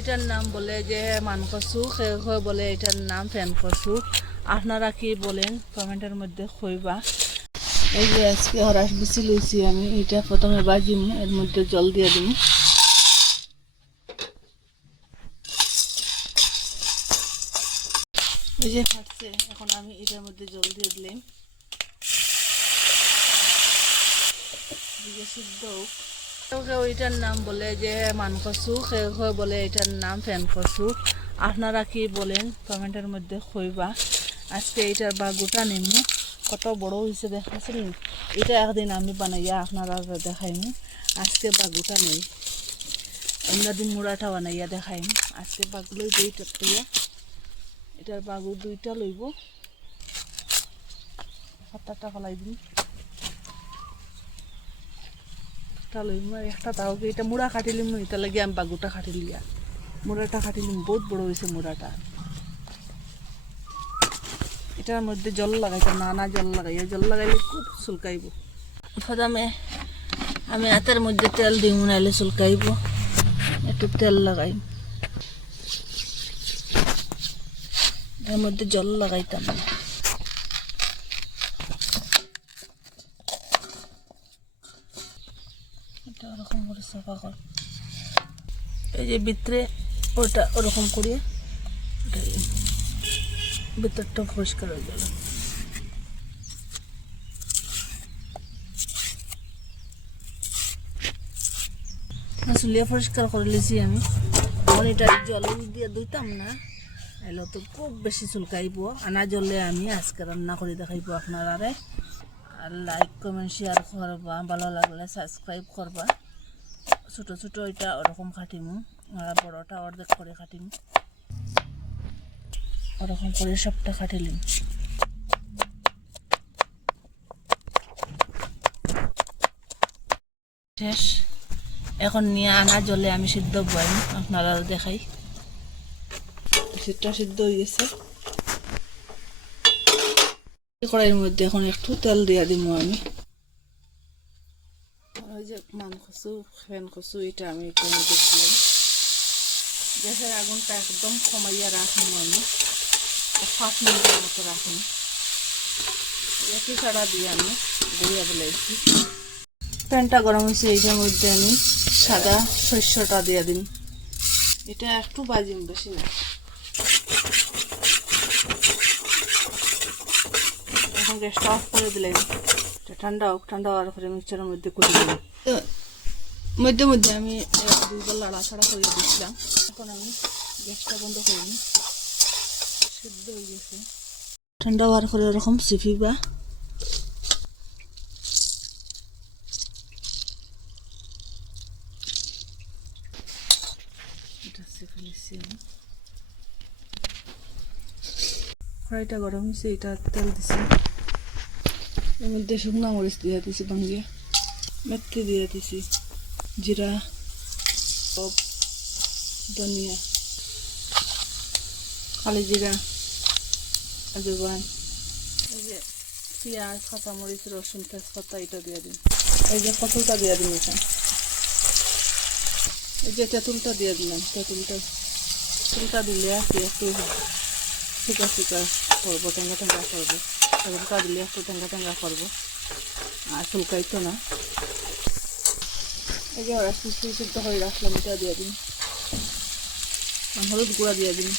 এটার নাম বলে যে মান কেউ কেউ বলে এটার নাম ফ্যান কচু আপনারা কি বলেন? কমেন্টের মধ্যে কইবা। এই যে আজকে হরাস বেশি লইছি আমি, এটা প্রথমে বাজিম, এর মধ্যে জল দিয়ে দিম। এই যে ফাটছে, এখন আমি এটার মধ্যে জল দিয়ে দিলাম। সিদ্ধ। কেউ এটার নাম বলে যে মান কচু কেউ কেউ বলে এটার নাম ফ্যান কচু আপনারা কি বলেন? কমেন্টের মধ্যে কইবা। আজকে এটার বাগুটা নেমু কত বড় হয়েছে দেখাছিলেন এটা একদিন আমি বানাইয়া আপনারা দেখাইমু আজকে বাগুটা নেই। অন্যদিন মুড়াটা বানাইয়া দেখাইম আজকে বাগুলো দুইটা লইয়া, এটার বাগু দুইটা লইব। সাতটা ফলাই দিন। একটা লইম আর একটা তাও এটা মুড়া কাটিলিম এটা লাগে আমি বাগুটা কাটিলিয়া মুড়াটা কাটিলিম বহুত বড় হয়েছে মুড়াটা এটার মধ্যে জল লাগাইতাম না না জল লাগাইয়া জল লাগাইলে খুব চুলকাইব? প্রথমে আমি হাতের মধ্যে তেল দিই নাইলে চুলকাইব। একটু তেল লাগাই। এর মধ্যে জল লাগাইতাম না এটা কর। এই যে ভিতরে ওটা ওরকম করিয়ে ভিতরটা পরিষ্কার হয়ে গেল আসলে পরিষ্কার করে লিছি আমি। এটা জল দিয়ে ধুইতাম না। এলো তো খুব বেশি চুলকাইব। আনা জলে আমি আজকে রান্না করে দেখাইব আপনারা আর লাইক কমেন্ট শেয়ার করবা। ভালো লাগলে সাবস্ক্রাইব করবা। ছোটো ছোটো এটা ওরকম খাটিমু আর বড়টা অর্ধেক করে খাটিমু ওরকম করে সবটা খাটিলিম শেষ। এখন নিয়ে আনা জলে আমি সিদ্ধ বয়াম। আপনারা দেখাই। সেটা সিদ্ধ হয়ে গেছে। কড়াইয়ের মধ্যে এখন একটু তেল দিয়া দিব আমি। যে মান কচু ফেন কচু এটা আমি মধ্যে দিলাম। গ্যাসের আগুনটা একদম কমাইয়া রাখুন আমি। পাঁচ মিনিটের মতো রাখুন। ছাড়া দিয়ে আমি গুঁড়িয়া বলেছি প্যানটা গরম হয়েছে, এইটার মধ্যে আমি সাদা শস্যটা দিয়ে দিন। এটা একটু বাজিম বেশি না। এখন গ্যাসটা অফ করে এটা ঠান্ডা হোক, ঠান্ডা হওয়ার পরে মিক্সচারের মধ্যে করে দিলাম। মধ্যে মধ্যে আমি দুইবার লাড়াছাড়া করে দিচ্ছিলাম। এখন আমি গ্যাসটা বন্ধ করে নিই সিদ্ধ হয়ে গেছে। ঠান্ডা হওয়ার পরে এটা সিফে আমি। কড়াইটা গরম হয়েছে, এটা তেল দিছি এর মধ্যে শুকনা মরিচ দিয়ে দিছি ভাঙ্গিয়ে মেথি দিয়ে দিছি জিরা সব ধনিয়া কালি জিরা আজবান এই যে পেঁয়াজ কাঁচামরিচ রসুন তেজপাতা এটা দিয়ে দিন এই যে কতটা দিয়ে দিন এটা এই যে তেঁতুলটা দিয়ে দিলাম তেঁতুলটা তেঁতুলটা দিলে একটু শুকা শুকা করব টেঙ্গা টেঙ্গা করব তেঁতুলটা দিলে একটু টেঙ্গা টেঙ্গা করব। আর চুলকাইতো না। এই যে ওরা সুস্থ সিদ্ধ করে রাখলাম, এটা দিয়ে দিন। হলুদ গুঁড়া দিয়ে দিন।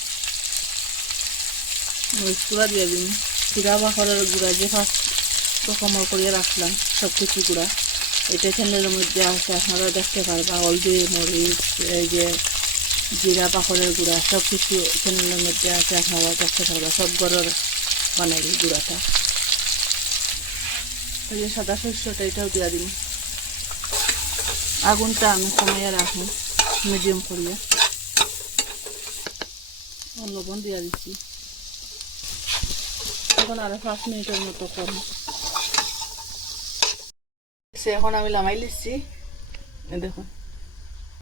মরিচ গুঁড়া দিয়ে দিন। জিরা বাখরের গুঁড়া যে ফার্স্ট রকমর করে রাখলাম সব কিছু গুঁড়া। এটা চ্যানেলের মধ্যে আছে, আপনারা দেখতে পারবা। হলদি, মরিচ, এই যে জিরা পাখরের গুঁড়া সব কিছু চ্যানেলের মধ্যে আছে, আপনারা দেখতে পারবা। সব গড়ের বানাই গুঁড়াটা। এই যে সাদা শস্যটা এটাও দিয়া দিন। আগুনটা আমি কমাইয়া রাখুন মিডিয়াম করিয়া। লবণ দিয়া দিচ্ছি। এখন আরও পাঁচ মিনিটের মতো সে এখন আমি লামাই লিচ্ছি দেখুন।